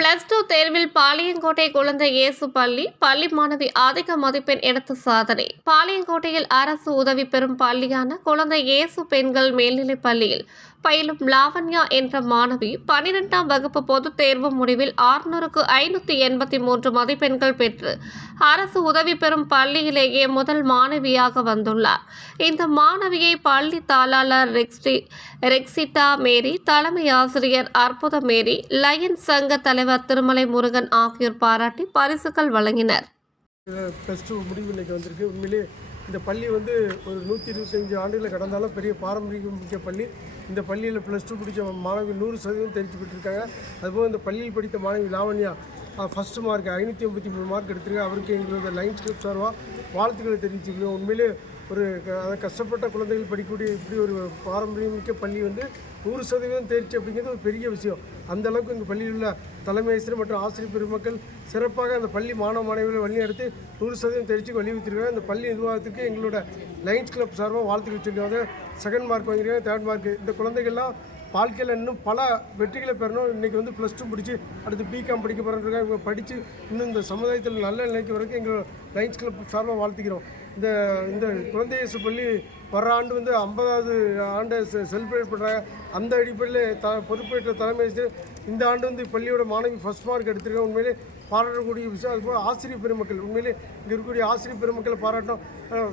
Plus two தேர்வில் பாளையங்கோட்டை குழந்தை இயேசு பள்ளி பள்ளி மாணவி அதிக மதிப்பெண் எடுத்த சாதனை. பாளையங்கோட்டையில் அரசு உதவி பெறும் பள்ளியான குழந்தை இயேசு பெண்கள் மேல்நிலைப் பள்ளியில் பயிலும் லாவண்யா என்ற மாணவி பனிரெண்டாம் வகுப்பு பொதுத் தேர்வு முடிவில் ஆறுநூறுக்கு ஐநூற்றி எண்பத்தி மூன்று மதிப்பெண்கள் பெற்று அரசு உதவி பெறும் பள்ளியிலேயே முதல் மாணவியாக வந்துள்ளார். இந்த மாணவியை பள்ளி தாளாளர் ரெக்ஸி ரெக்ஸிட்டா மேரி தலைமை ஆசிரியர் அற்புத மேரி லயன் சங்க தலைவர் திருமலை முருகன் ஆகியோர் பாராட்டி பரிசுகள் வழங்கினர். ப்ளஸ் டூ முடிவு இன்னைக்கு வந்திருக்கு. உண்மையிலே இந்த பள்ளி வந்து ஒரு நூற்றி இருபத்தஞ்சி ஆண்டுகளை கடந்தாலும் பெரிய பாரம்பரியம் மிக்க பள்ளி. இந்த பள்ளியில் ப்ளஸ் டூ படித்த மாணவி நூறு சதவீதம் தெரிஞ்சு பெற்றிருக்காங்க. அதுபோல் இந்த பள்ளியில் படித்த மாணவி லாவண்யா ஃபஸ்ட்டு மார்க் ஐநூற்றி ஐம்பத்தி மூணு மார்க் எடுத்திருக்காங்க. அவருக்கு எங்களோட லைன்ஸ் கிளப் சார்பாக வாழ்த்துக்களை தெரிவிச்சுக்கிறோம். உண்மையிலே ஒரு க- அதாவது கஷ்டப்பட்ட குழந்தைகள் படிக்கக்கூடிய இப்படி ஒரு பாரம்பரியமிக்க பள்ளி வந்து நூறு சதவீதம் தேர்ச்சி அப்படிங்கிறது ஒரு பெரிய விஷயம். அந்த அளவுக்கு எங்கள் பள்ளியில் உள்ள தலைமை ஆசிரியர் மற்றும் ஆசிரியர் பெருமக்கள் சிறப்பாக அந்த பள்ளி மாணவ மாணவிகளை வழிநடத்தி நூறு சதவீதம் தேர்ச்சிக்கு வலியுறுத்திருக்காங்க இந்த பள்ளி நிர்வாகத்துக்கு எங்களோட லைன்ஸ் கிளப் சார்பாக வாழ்த்துக்கள் சொல்லுவாங்க செகண்ட் மார்க் வாங்கியிருக்காங்க தேர்ட் மார்க் இந்த குழந்தைகள்லாம் வாழ்க்கையில் இன்னும் பல வெற்றிகளை பெறணும். இன்றைக்கி வந்து ப்ளஸ் டூ முடிச்சு அடுத்து பிகாம் படிக்க போகிறோம் இவங்க படித்து இன்னும் இந்த சமுதாயத்தில் நல்ல நிலைக்கு வரைக்கும் எங்கள் லைன்ஸ் கிளப் சார்பாக வாழ்த்துக்கிறோம். இந்த இந்த குழந்தை பள்ளி வர ஆண்டு வந்து ஐம்பதாவது ஆண்டை செலிப்ரேட் பண்ணுறாங்க அந்த அடிப்படையில் த பொறுப்பேற்ற தலைமை இந்த ஆண்டு வந்து பள்ளியோட மாணவி ஃபஸ்ட் மார்க் எடுத்திருக்காங்க உண்மையிலே பாராட்டக்கூடிய விஷயம். அதுபோல் ஆசிரியர் பெருமக்கள் உண்மையிலே இங்கே இருக்கக்கூடிய ஆசிரியர் பெருமக்களை பாராட்டும்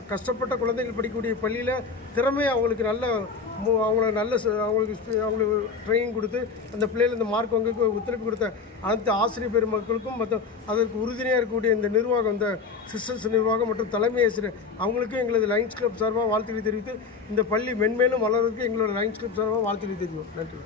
கஷ்டப்பட்ட குழந்தைகள் படிக்கக்கூடிய பள்ளியில் திறமையை அவங்களுக்கு நல்ல மு- அவங்கள நல்ல அவங்களுக்கு அவங்களுக்கு ட்ரைனிங் கொடுத்து அந்த பிள்ளைகள் இந்த மார்க் வாங்க ஒத்துழைப்பு கொடுத்த அனைத்து ஆசிரியர் பெருமக்களுக்கும் மற்றும் அதற்கு உறுதுணையாக இருக்கக்கூடிய இந்த நிர்வாகம் இந்த சிஸ்டர்ஸ் நிர்வாகம் மற்றும் தலைமை ஆசிரியர் அவங்களுக்கும் எங்களது லைன்ஸ் கிளப் சார்பாக வாழ்த்துக்களை தெரிவித்து இந்த பள்ளி மென்மேலும் வளர்வதற்கு எங்களோட லைன்ஸ் கிளப் சார்பாக வாழ்த்துக்களை தெரிவிக்கும் நன்றி.